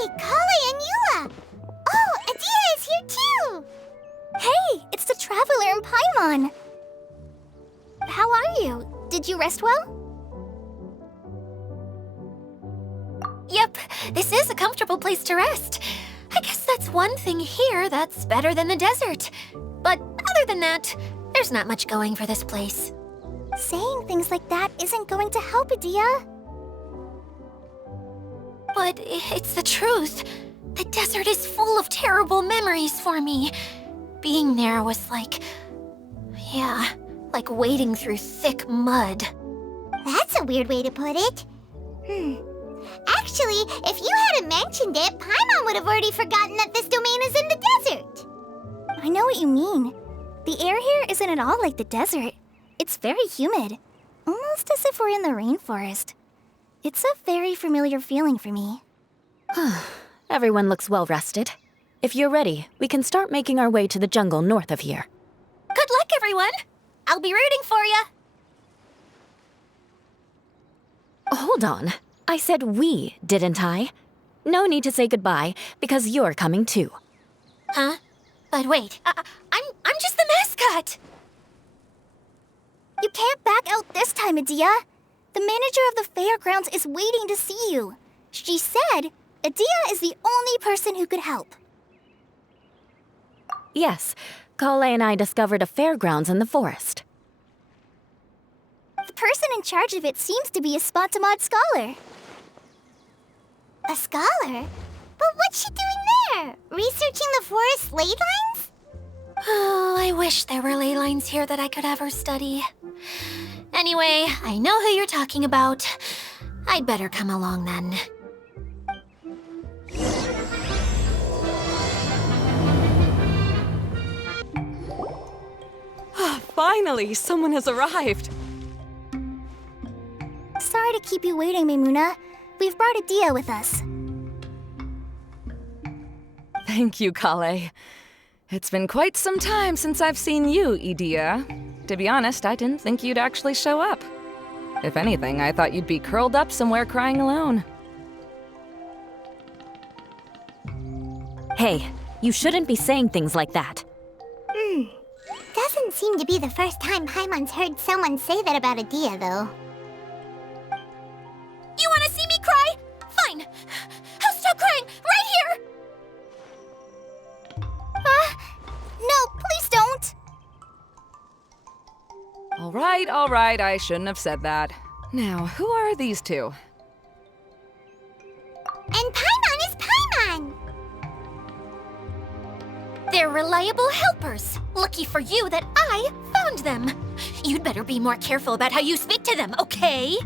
Hey, Kale and Eula! Oh, Adia is here too! Hey, it's the Traveler and Paimon! How are you? Did you rest well? Yep, this is a comfortable place to rest. I guess that's one thing here that's better than the desert. But other than that, there's not much going for this place. Saying things like that isn't going to help, Adia. But it's the truth. The desert is full of terrible memories for me. Being there was like wading through thick mud. That's a weird way to put it. Actually, if you hadn't mentioned it, Paimon would have already forgotten that this domain is in the desert. I know what you mean. The air here isn't at all like the desert. It's very humid, almost as if we're in the rainforest. It's a very familiar feeling for me. Everyone looks well rested. If you're ready, we can start making our way to the jungle north of here. Good luck, everyone! I'll be rooting for you. Hold on. I said we, didn't I? No need to say goodbye, because you're coming too. Huh? But wait, I'm just the mascot! You can't back out this time, Adia. The manager of the fairgrounds is waiting to see you. She said Adia is the only person who could help. Yes, Kale and I discovered a fairgrounds in the forest. The person in charge of it seems to be a Spontamod scholar. A scholar? But what's she doing there? Researching the forest ley lines? Oh, I wish there were ley lines here that I could ever study. Anyway, I know who you're talking about. I'd better come along then. Finally, someone has arrived. Sorry to keep you waiting, Maimuna. We've brought Adia with us. Thank you, Kale. It's been quite some time since I've seen you, Adia. To be honest, I didn't think you'd actually show up. If anything, I thought you'd be curled up somewhere crying alone. Hey, you shouldn't be saying things like that. Doesn't seem to be the first time Paimon's heard someone say that about Adia, though. You want to see me cry? Fine. I'll stop crying right here. No, please don't! All right, I shouldn't have said that. Now, who are these two? And Paimon is Paimon! They're reliable helpers. Lucky for you that I found them. You'd better be more careful about how you speak to them, okay?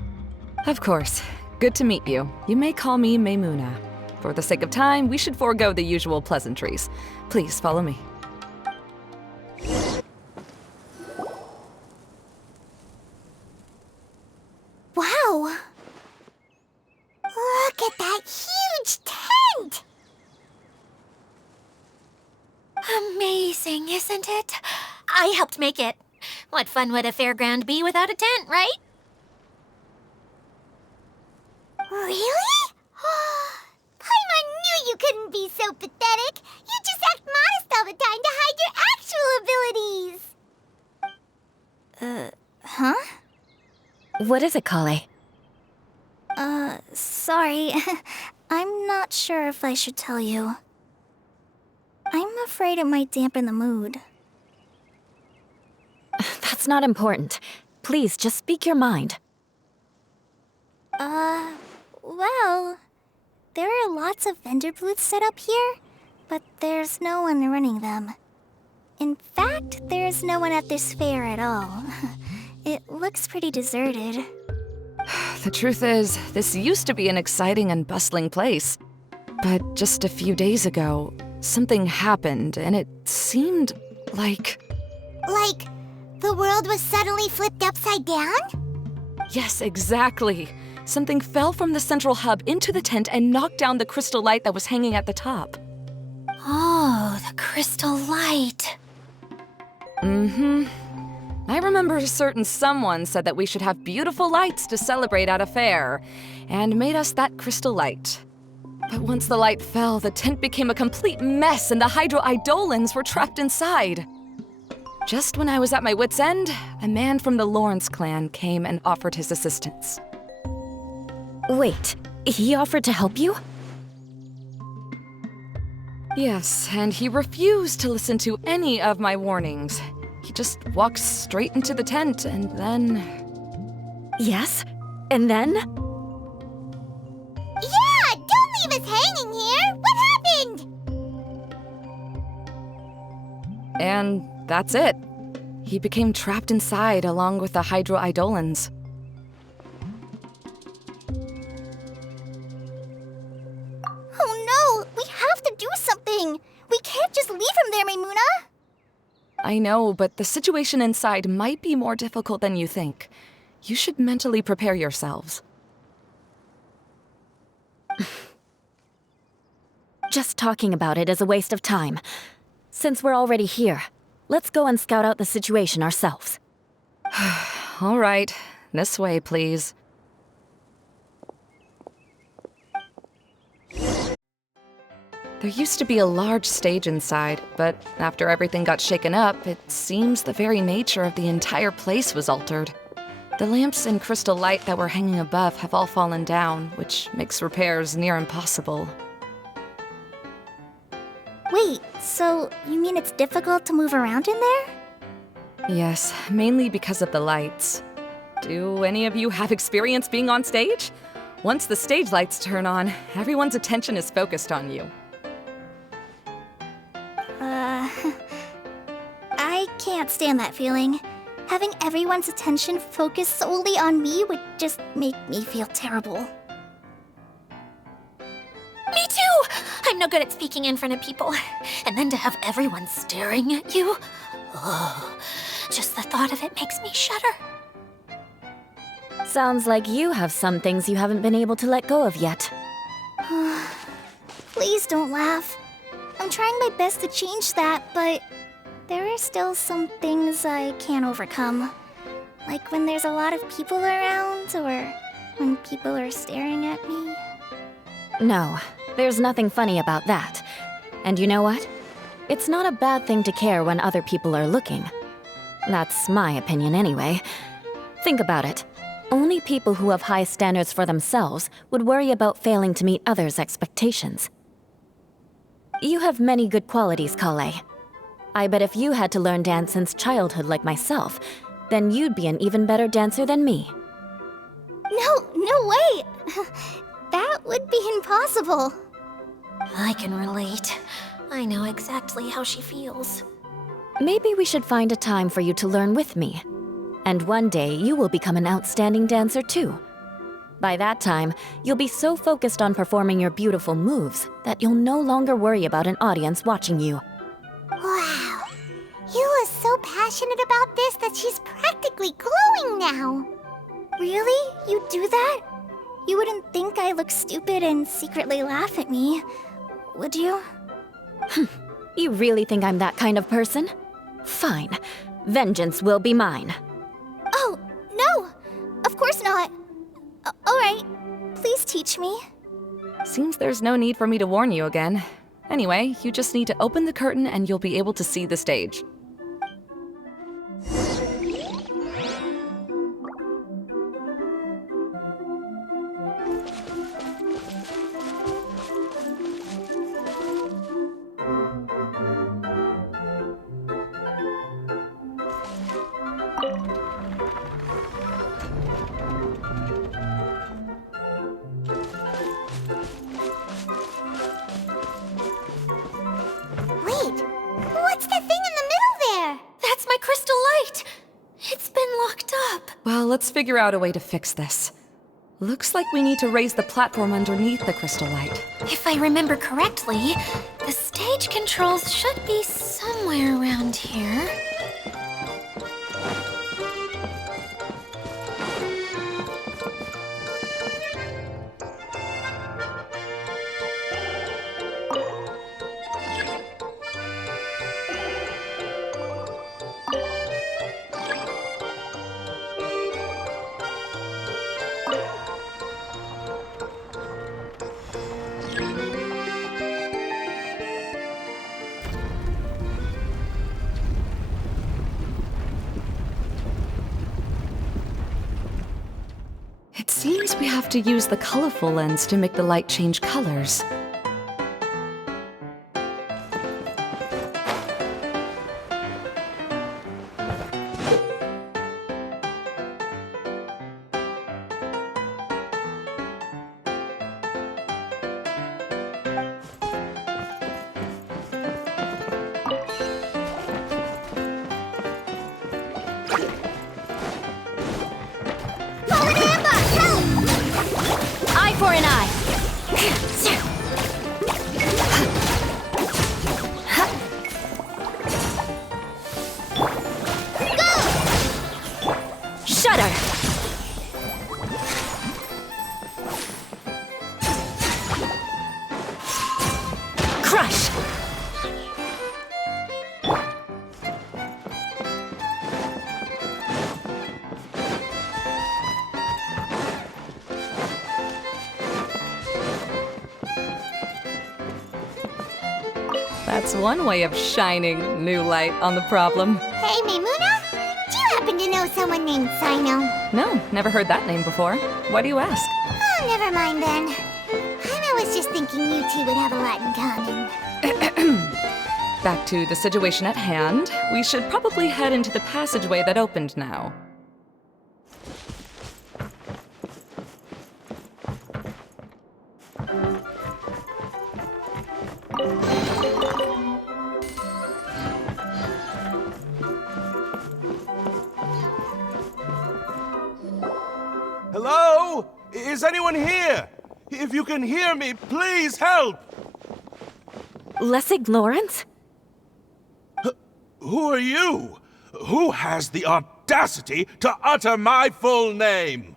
Of course. Good to meet you. You may call me Maimuna. For the sake of time, we should forego the usual pleasantries. Please follow me. Wow! Look at that huge tent! Amazing, isn't it? I helped make it. What fun would a fairground be without a tent, right? Really? Paimon knew you couldn't be so pathetic. You just act modest all the time to hide your actual abilities. Huh? What is it, Kale? Sorry. I'm not sure if I should tell you. I'm afraid it might dampen the mood. That's not important. Please, just speak your mind. Well, there are lots of vendor booths set up here, but there's no one running them. In fact, there's no one at this fair at all. It looks pretty deserted. The truth is, this used to be an exciting and bustling place. But just a few days ago, something happened, and it seemed like... Like, the world was suddenly flipped upside down? Yes, exactly. Something fell from the central hub into the tent and knocked down the crystal light that was hanging at the top. Oh, the crystal light. I remember a certain someone said that we should have beautiful lights to celebrate at a fair, and made us that crystal light. But once the light fell, the tent became a complete mess and the hydro-eidolons were trapped inside. Just when I was at my wit's end, a man from the Lawrence clan came and offered his assistance. Wait, he offered to help you? Yes, and he refused to listen to any of my warnings. He just walked straight into the tent and then... Yes? And then? Yeah, don't leave us hanging here! What happened? And that's it. He became trapped inside along with the hydro-eidolons. Oh no! We have to do something! We can't just leave him there, Maimuna! I know, but the situation inside might be more difficult than you think. You should mentally prepare yourselves. Just talking about it is a waste of time. Since we're already here, let's go and scout out the situation ourselves. All right, this way, please. There used to be a large stage inside, but after everything got shaken up, it seems the very nature of the entire place was altered. The lamps and crystal light that were hanging above have all fallen down, which makes repairs near impossible. Wait, so you mean it's difficult to move around in there? Yes, mainly because of the lights. Do any of you have experience being on stage? Once the stage lights turn on, everyone's attention is focused on you. I can't stand that feeling. Having everyone's attention focused solely on me would just make me feel terrible. Me too! I'm no good at speaking in front of people. And then to have everyone staring at you. Oh, just the thought of it makes me shudder. Sounds like you have some things you haven't been able to let go of yet. Please don't laugh. I'm trying my best to change that, but there are still some things I can't overcome. Like when there's a lot of people around, or when people are staring at me. No, there's nothing funny about that. And you know what? It's not a bad thing to care when other people are looking. That's my opinion anyway. Think about it. Only people who have high standards for themselves would worry about failing to meet others' expectations. You have many good qualities, Kale. I bet if you had to learn dance since childhood like myself, then you'd be an even better dancer than me. No way! That would be impossible. I can relate. I know exactly how she feels. Maybe we should find a time for you to learn with me. And one day, you will become an outstanding dancer too. By that time, you'll be so focused on performing your beautiful moves that you'll no longer worry about an audience watching you. Wow. You are so passionate about this that she's practically glowing now. Really? You do that? You wouldn't think I look stupid and secretly laugh at me, would you? You really think I'm that kind of person? Fine. Vengeance will be mine. Oh, no! Of course not. Alright, please teach me. Seems there's no need for me to warn you again. Anyway, you just need to open the curtain and you'll be able to see the stage. Wait, what's the thing in the middle there? That's my crystal light! It's been locked up. Well, let's figure out a way to fix this. Looks like we need to raise the platform underneath the crystal light. If I remember correctly, the stage controls should be somewhere around here. have to use the colorful lens to make the light change colors. Eye for an eye. Shudder. Crush. That's one way of shining new light on the problem. Hey, Maymuna? Do you happen to know someone named Sino? No, never heard that name before. Why do you ask? Oh, never mind then. I was just thinking you two would have a lot in common. Back to the situation at hand. We should probably head into the passageway that opened now. Hello? Is anyone here? If you can hear me, please help! Lessig Lawrence? Who are you? Who has the audacity to utter my full name?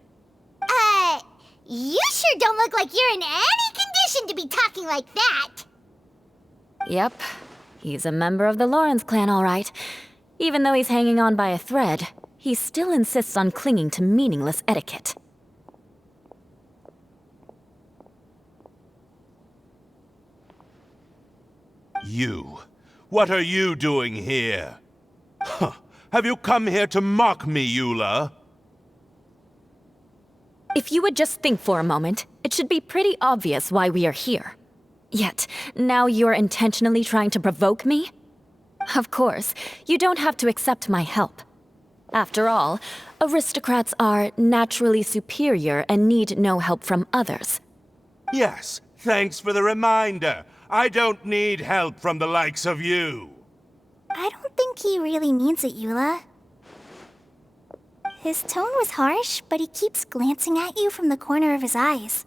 You sure don't look like you're in any condition to be talking like that. Yep. He's a member of the Lawrence clan, all right. Even though he's hanging on by a thread, he still insists on clinging to meaningless etiquette. You. What are you doing here? Huh. Have you come here to mock me, Eula? If you would just think for a moment, it should be pretty obvious why we are here. Yet, now you're intentionally trying to provoke me? Of course, you don't have to accept my help. After all, aristocrats are naturally superior and need no help from others. Yes, thanks for the reminder. I don't need help from the likes of you. I don't think he really means it, Eula. His tone was harsh, but he keeps glancing at you from the corner of his eyes.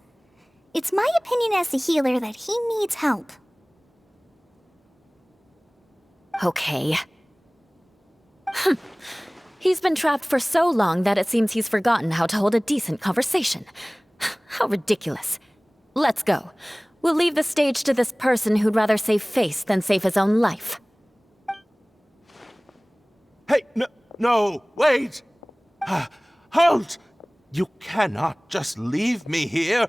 It's my opinion as the healer that he needs help. Okay. He's been trapped for so long that it seems he's forgotten how to hold a decent conversation. How ridiculous. Let's go. We'll leave the stage to this person who'd rather save face than save his own life. Hey, no, wait! Halt! You cannot just leave me here.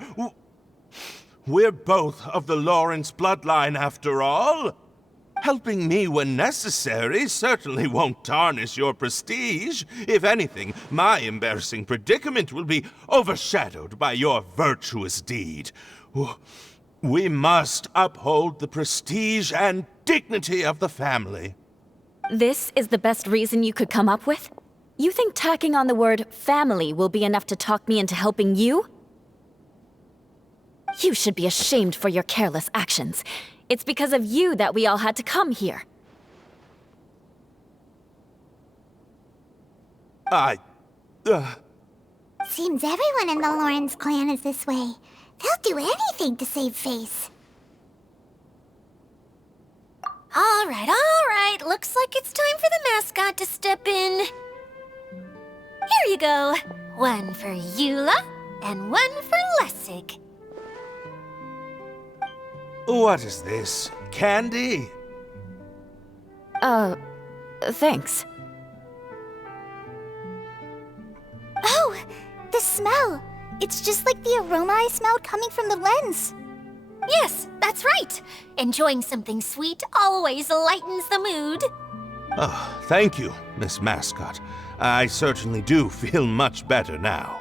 We're both of the Lawrence bloodline, after all. Helping me when necessary certainly won't tarnish your prestige. If anything, my embarrassing predicament will be overshadowed by your virtuous deed. We must uphold the prestige and dignity of the family. This is the best reason you could come up with? You think tacking on the word family will be enough to talk me into helping you? You should be ashamed for your careless actions. It's because of you that we all had to come here. Seems everyone in the Lawrence clan is this way. They'll do anything to save face. All right. Looks like it's time for the mascot to step in. Here you go. One for Eula, and one for Lessig. What is this? Candy? Thanks. Oh, the smell! It's just like the aroma I smelled coming from the lens. Yes, that's right. Enjoying something sweet always lightens the mood. Oh, thank you, Miss Mascot. I certainly do feel much better now.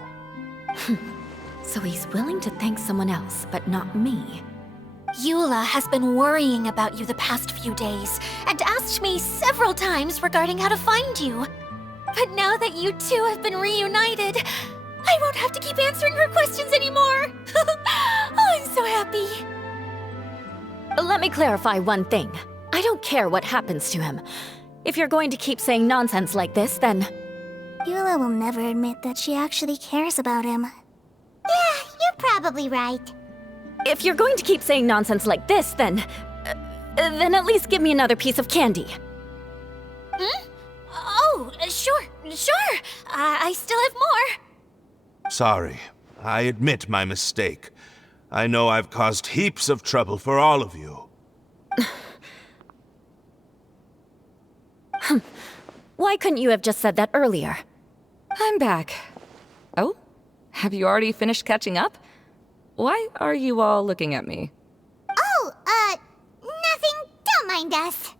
So he's willing to thank someone else, but not me. Eula has been worrying about you the past few days and asked me several times regarding how to find you. But now that you two have been reunited, I won't have to keep answering her questions anymore. Oh, I'm so happy. Let me clarify one thing. I don't care what happens to him. If you're going to keep saying nonsense like this, then... Eula will never admit that she actually cares about him. Yeah, you're probably right. If you're going to keep saying nonsense like this, then at least give me another piece of candy. Hmm? Oh, sure. I still have more. Sorry. I admit my mistake. I know I've caused heaps of trouble for all of you. Why couldn't you have just said that earlier? I'm back. Oh? Have you already finished catching up? Why are you all looking at me? Oh, nothing. Don't mind us.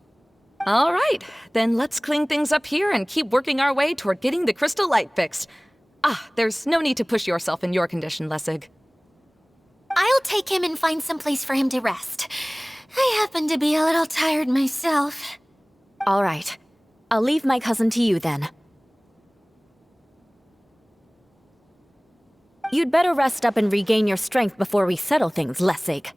All right, then let's clean things up here and keep working our way toward getting the crystal light fixed. There's no need to push yourself in your condition, Lessig. I'll take him and find some place for him to rest. I happen to be a little tired myself. All right. I'll leave my cousin to you then. You'd better rest up and regain your strength before we settle things, Lessig.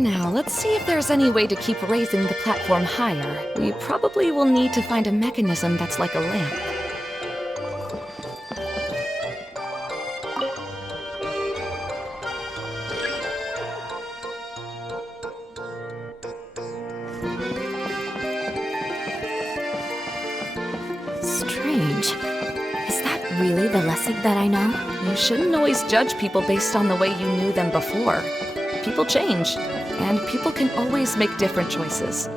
Now, let's see if there's any way to keep raising the platform higher. We probably will need to find a mechanism that's like a lamp. Strange. Is that really the Lessig that I know? You shouldn't always judge people based on the way you knew them before. People change, and people can always make different choices.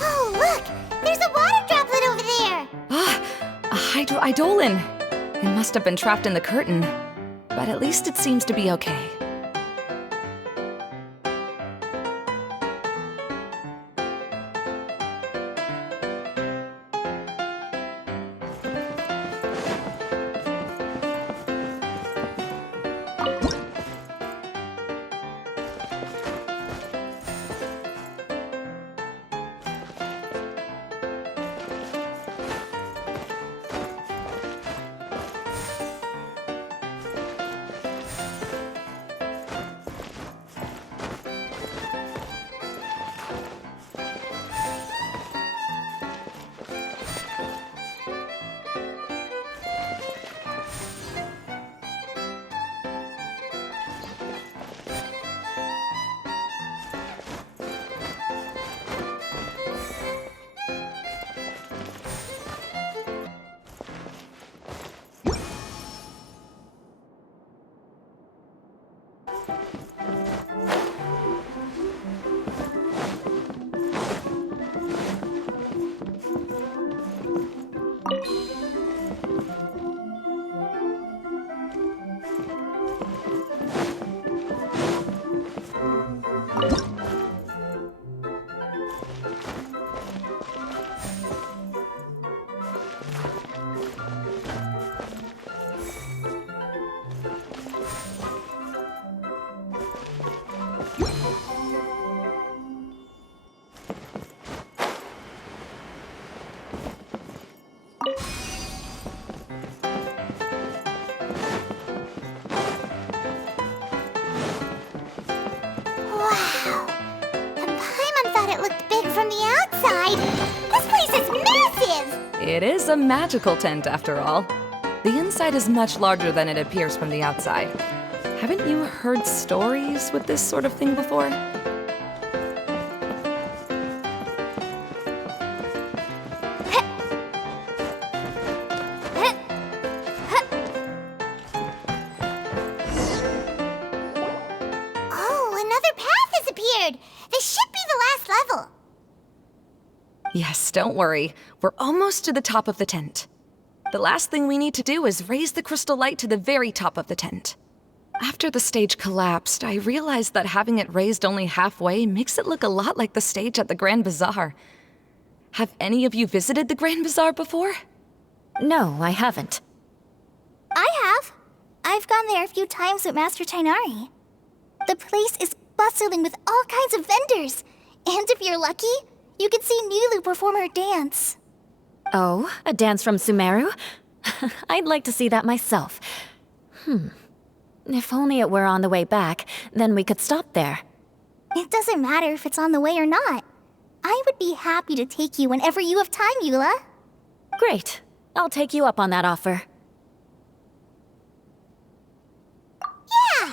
Oh, look! There's a water droplet over there! A hydroidolin! It must have been trapped in the curtain. But at least it seems to be okay. It is a magical tent, after all. The inside is much larger than it appears from the outside. Haven't you heard stories with this sort of thing before? Oh, another path has appeared! This should be the last level. Yes, don't worry. We're almost to the top of the tent. The last thing we need to do is raise the crystal light to the very top of the tent. After the stage collapsed, I realized that having it raised only halfway makes it look a lot like the stage at the Grand Bazaar. Have any of you visited the Grand Bazaar before? No, I haven't. I have. I've gone there a few times with Master Tainari. The place is bustling with all kinds of vendors. And if you're lucky, you can see Nilu perform her dance. Oh, a dance from Sumeru? I'd like to see that myself. If only it were on the way back, then we could stop there. It doesn't matter if it's on the way or not. I would be happy to take you whenever you have time, Eula. Great. I'll take you up on that offer. Yeah!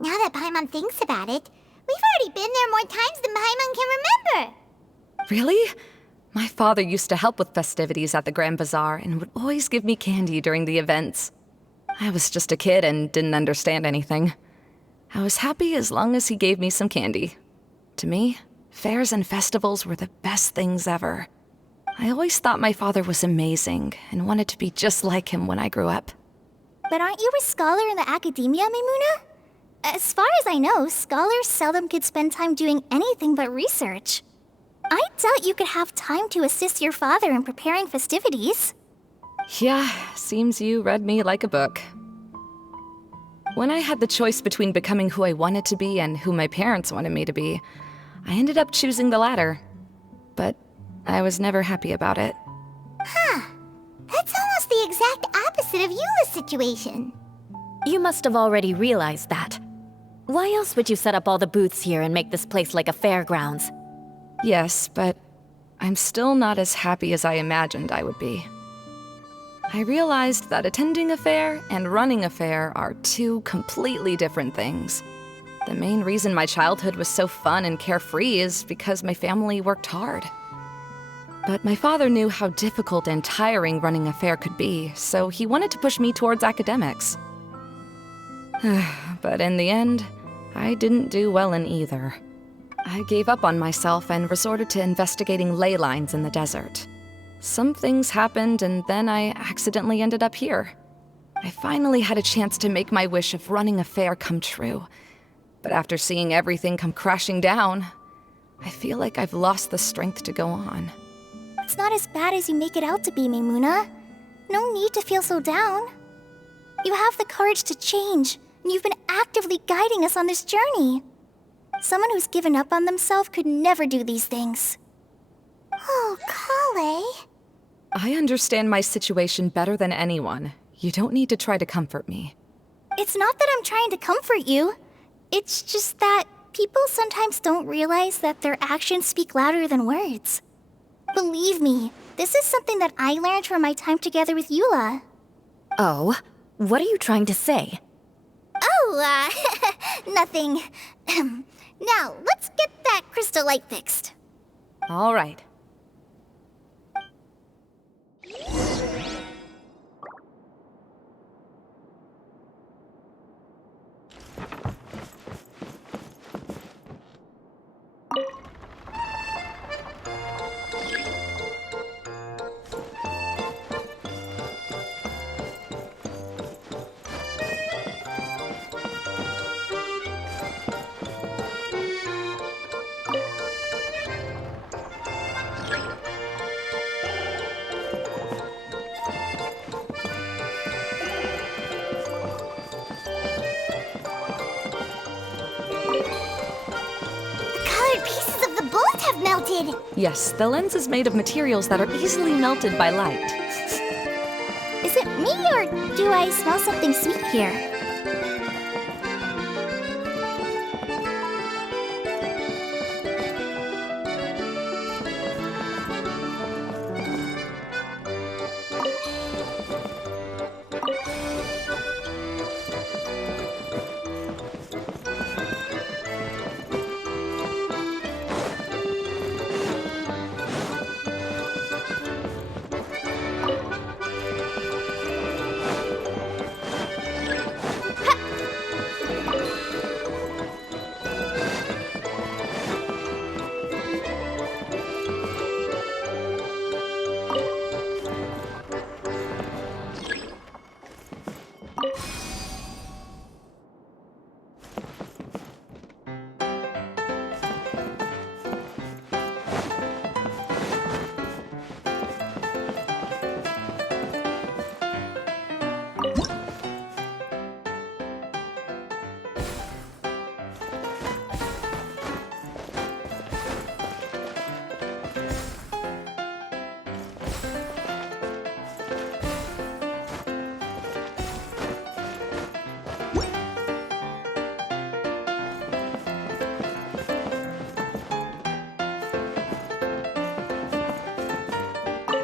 Now that Paimon thinks about it, we've already been there more times than Paimon can remember. Really? My father used to help with festivities at the Grand Bazaar and would always give me candy during the events. I was just a kid and didn't understand anything. I was happy as long as he gave me some candy. To me, fairs and festivals were the best things ever. I always thought my father was amazing and wanted to be just like him when I grew up. But aren't you a scholar in the academia, Maimuna? As far as I know, scholars seldom could spend time doing anything but research. I doubt you could have time to assist your father in preparing festivities. Yeah, seems you read me like a book. When I had the choice between becoming who I wanted to be and who my parents wanted me to be, I ended up choosing the latter. But I was never happy about it. That's almost the exact opposite of Eula's situation. You must have already realized that. Why else would you set up all the booths here and make this place like a fairgrounds? Yes, but I'm still not as happy as I imagined I would be. I realized that attending a fair and running a fair are two completely different things. The main reason my childhood was so fun and carefree is because my family worked hard. But my father knew how difficult and tiring running a fair could be, so he wanted to push me towards academics. But in the end, I didn't do well in either. I gave up on myself and resorted to investigating ley lines in the desert. Some things happened, and then I accidentally ended up here. I finally had a chance to make my wish of running a fair come true. But after seeing everything come crashing down, I feel like I've lost the strength to go on. It's not as bad as you make it out to be, Maimuna. No need to feel so down. You have the courage to change, and you've been actively guiding us on this journey. Someone who's given up on themselves could never do these things. Oh, Kale. I understand my situation better than anyone. You don't need to try to comfort me. It's not that I'm trying to comfort you. It's just that people sometimes don't realize that their actions speak louder than words. Believe me, this is something that I learned from my time together with Eula. Oh, what are you trying to say? Oh, nothing. Now, let's get that crystal light fixed. All right. Melted. Yes, the lens is made of materials that are easily melted by light. Is it me, or do I smell something sweet here?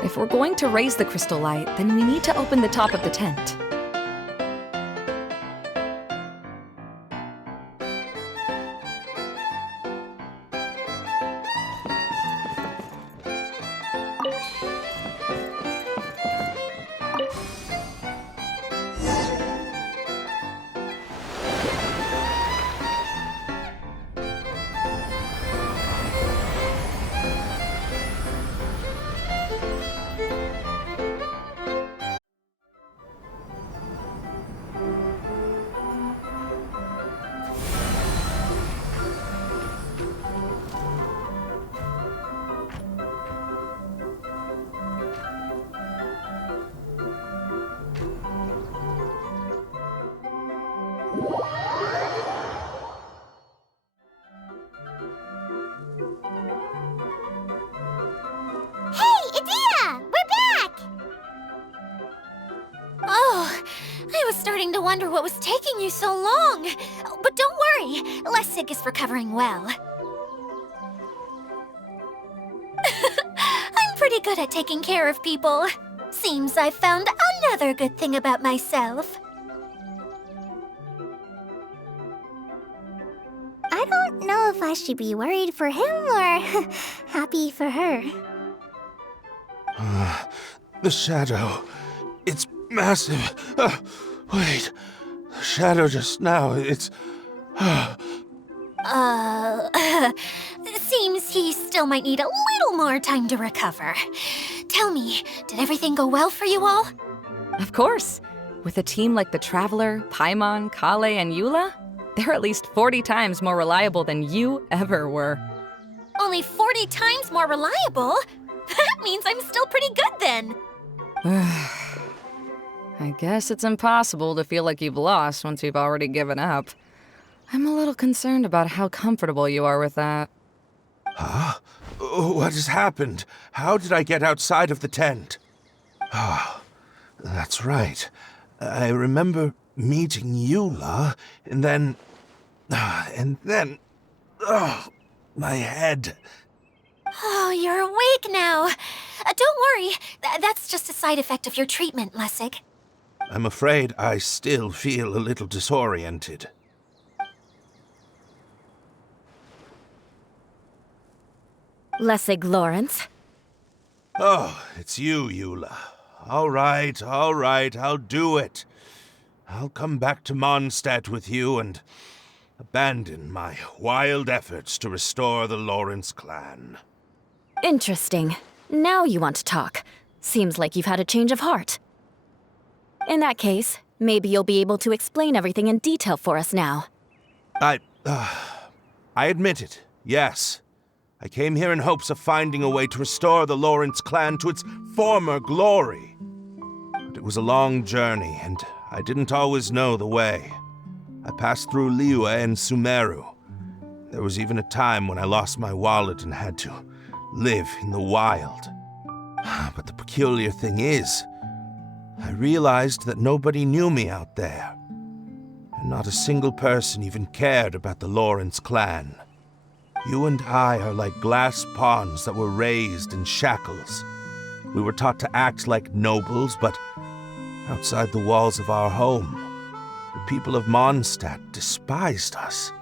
If we're going to raise the crystal light, then we need to open the top of the tent. Starting to wonder what was taking you so long. But don't worry, Lessig is recovering well. I'm pretty good at taking care of people. Seems I've found another good thing about myself. I don't know if I should be worried for him or happy for her. The shadow. It's massive. Wait. The shadow just now, it's... Seems he still might need a little more time to recover. Tell me, did everything go well for you all? Of course. With a team like the Traveler, Paimon, Kale, and Eula, they're at least 40 times more reliable than you ever were. Only 40 times more reliable? That means I'm still pretty good then. I guess it's impossible to feel like you've lost once you've already given up. I'm a little concerned about how comfortable you are with that. Huh? What has happened? How did I get outside of the tent? Ah, that's right. I remember meeting Eula, and then... my head. Oh, you're awake now. Don't worry, that's just a side effect of your treatment, Lessig. I'm afraid I still feel a little disoriented. Lessig Lawrence. Oh, it's you, Eula. All right, I'll do it. I'll come back to Mondstadt with you and abandon my wild efforts to restore the Lawrence clan. Interesting. Now you want to talk. Seems like you've had a change of heart. In that case, maybe you'll be able to explain everything in detail for us now. I admit it, yes. I came here in hopes of finding a way to restore the Lawrence clan to its former glory. But it was a long journey, and I didn't always know the way. I passed through Liyue and Sumeru. There was even a time when I lost my wallet and had to live in the wild. But the peculiar thing is, I realized that nobody knew me out there. And not a single person even cared about the Lawrence clan. You and I are like glass pawns that were raised in shackles. We were taught to act like nobles, but outside the walls of our home, the people of Mondstadt despised us.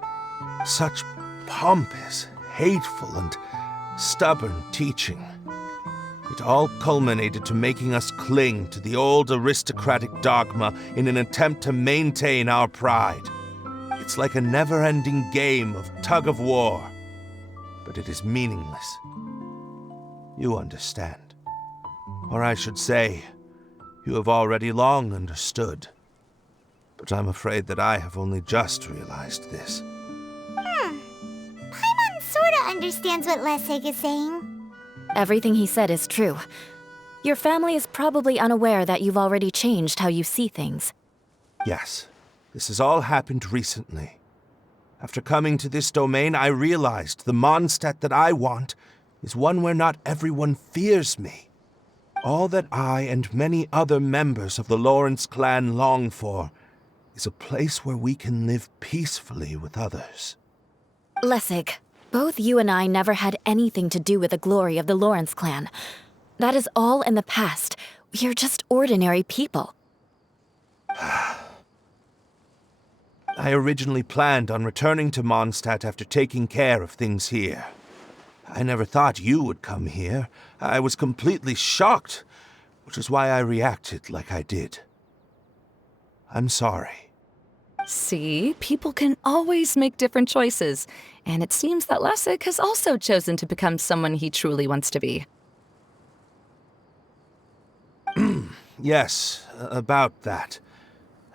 Such pompous, hateful, and stubborn teaching. It all culminated to making us cling to the old aristocratic dogma in an attempt to maintain our pride. It's like a never-ending game of tug-of-war, but it is meaningless. You understand. Or I should say, you have already long understood. But I'm afraid that I have only just realized this. Paimon sorta understands what Lessig is saying. Everything he said is true. Your family is probably unaware that you've already changed how you see things. Yes, this has all happened recently. After coming to this domain, I realized the Mondstadt that I want is one where not everyone fears me. All that I and many other members of the Lawrence clan long for is a place where we can live peacefully with others. Lessig, both you and I never had anything to do with the glory of the Lawrence clan. That is all in the past. We are just ordinary people. I originally planned on returning to Mondstadt after taking care of things here. I never thought you would come here. I was completely shocked, which is why I reacted like I did. I'm sorry. See, people can always make different choices, and it seems that Lessig has also chosen to become someone he truly wants to be. Yes, about that.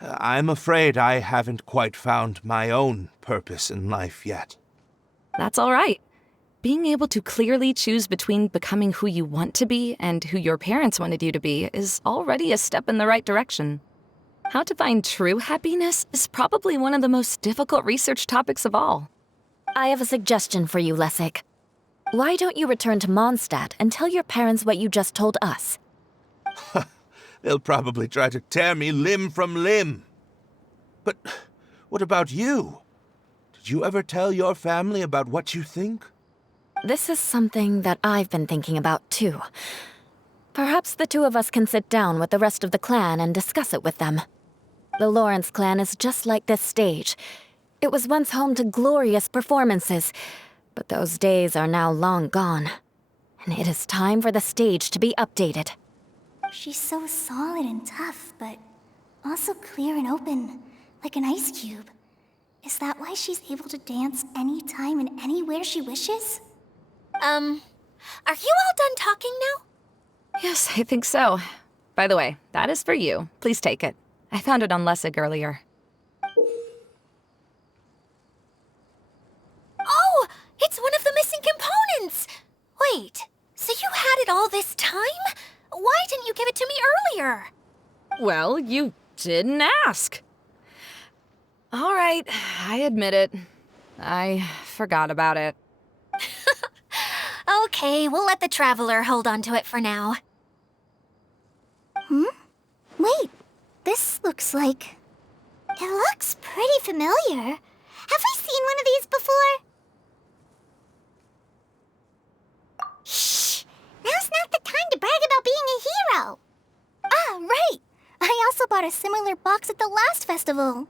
I'm afraid I haven't quite found my own purpose in life yet. That's all right. Being able to clearly choose between becoming who you want to be and who your parents wanted you to be is already a step in the right direction. How to find true happiness is probably one of the most difficult research topics of all. I have a suggestion for you, Lessig. Why don't you return to Mondstadt and tell your parents what you just told us? They'll probably try to tear me limb from limb. But what about you? Did you ever tell your family about what you think? This is something that I've been thinking about, too. Perhaps the two of us can sit down with the rest of the clan and discuss it with them. The Lawrence clan is just like this stage. It was once home to glorious performances, but those days are now long gone. And it is time for the stage to be updated. She's so solid and tough, but also clear and open, like an ice cube. Is that why she's able to dance anytime and anywhere she wishes? Are you all done talking now? Yes, I think so. By the way, that is for you. Please take it. I found it on Lessig earlier. Oh, it's one of the missing components! Wait, so you had it all this time? Why didn't you give it to me earlier? Well, you didn't ask. All right, I admit it. I forgot about it. Okay, we'll let the Traveler hold on to it for now. Wait, this looks like... It looks pretty familiar. Have we seen one of these before? Shh! Now's not the time to brag about being a hero! Ah, right! I also bought a similar box at the last festival.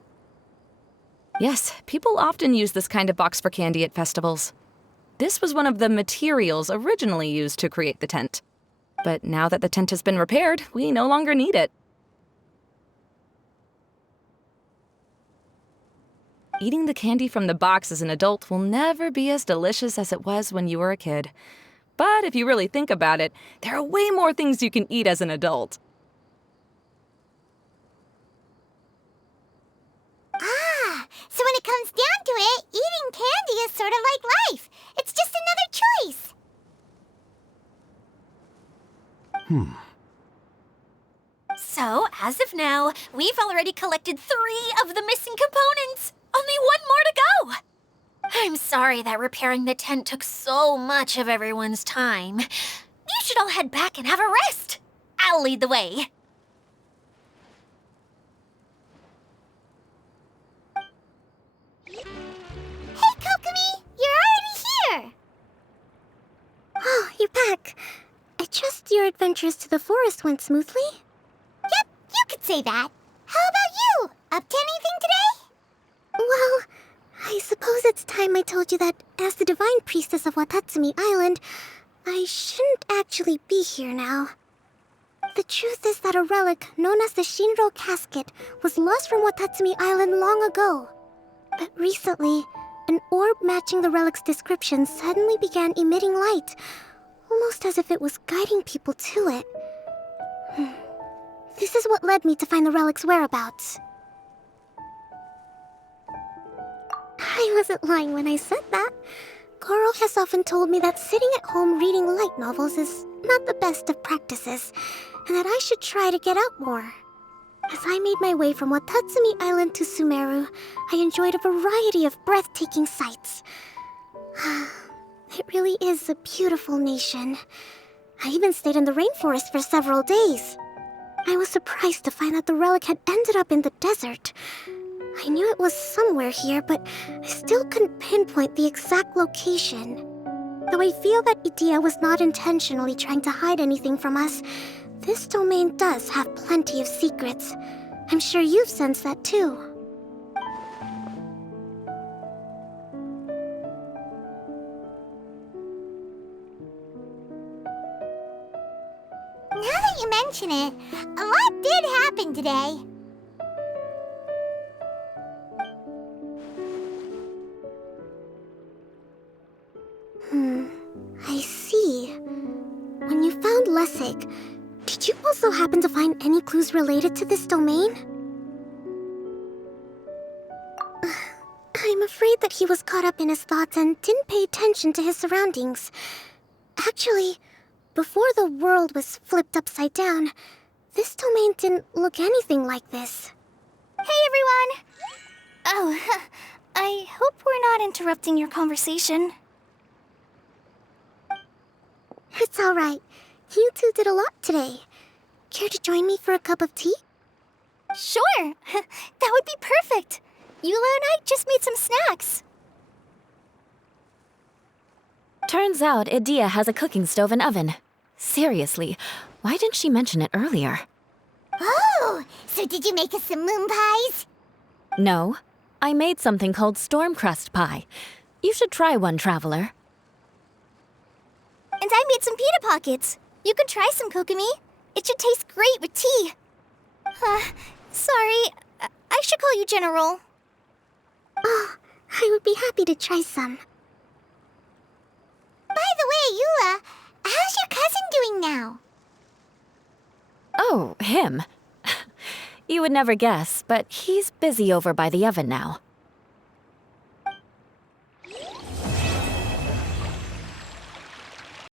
Yes, people often use this kind of box for candy at festivals. This was one of the materials originally used to create the tent. But now that the tent has been repaired, we no longer need it. Eating the candy from the box as an adult will never be as delicious as it was when you were a kid. But if you really think about it, there are way more things you can eat as an adult. Ah, so when it comes down to it, eating candy is sort of like life. It's just another choice. So, as of now, we've already collected 3 of the missing components. Only one more to go. I'm sorry that repairing the tent took so much of everyone's time. You should all head back and have a rest. I'll lead the way. Hey, Kokomi! You're already here! Oh, you're back. I trust your adventures to the forest went smoothly? Yep, you could say that. How about you? Up to anything today? Well, I suppose it's time I told you that as the divine priestess of Watatsumi Island, I shouldn't actually be here now. The truth is that a relic known as the Shinro casket was lost from Watatsumi Island long ago. But recently, an orb matching the relic's description suddenly began emitting light, almost as if it was guiding people to it. This is what led me to find the relic's whereabouts. I wasn't lying when I said that. Goro has often told me that sitting at home reading light novels is not the best of practices, and that I should try to get out more. As I made my way from Watatsumi Island to Sumeru, I enjoyed a variety of breathtaking sights. It really is a beautiful nation. I even stayed in the rainforest for several days. I was surprised to find that the relic had ended up in the desert. I knew it was somewhere here, but I still couldn't pinpoint the exact location. Though I feel that Idea was not intentionally trying to hide anything from us, this domain does have plenty of secrets. I'm sure you've sensed that too. Now that you mention it, a lot did happen today. I see. When you found Lessig, did you also happen to find any clues related to this domain? I'm afraid that he was caught up in his thoughts and didn't pay attention to his surroundings. Actually, before the world was flipped upside down, this domain didn't look anything like this. Hey, everyone! Oh, I hope we're not interrupting your conversation. It's alright. You two did a lot today. Care to join me for a cup of tea? Sure! That would be perfect! Eula and I just made some snacks. Turns out Idea has a cooking stove and oven. Seriously, why didn't she mention it earlier? Oh, so did you make us some moon pies? No, I made something called storm crust pie. You should try one, Traveler. And I made some pita pockets. You could try some, Kokomi. It should taste great with tea. Sorry, I should call you General. Oh, I would be happy to try some. By the way, Eula, how's your cousin doing now? Oh, him. You would never guess, but he's busy over by the oven now.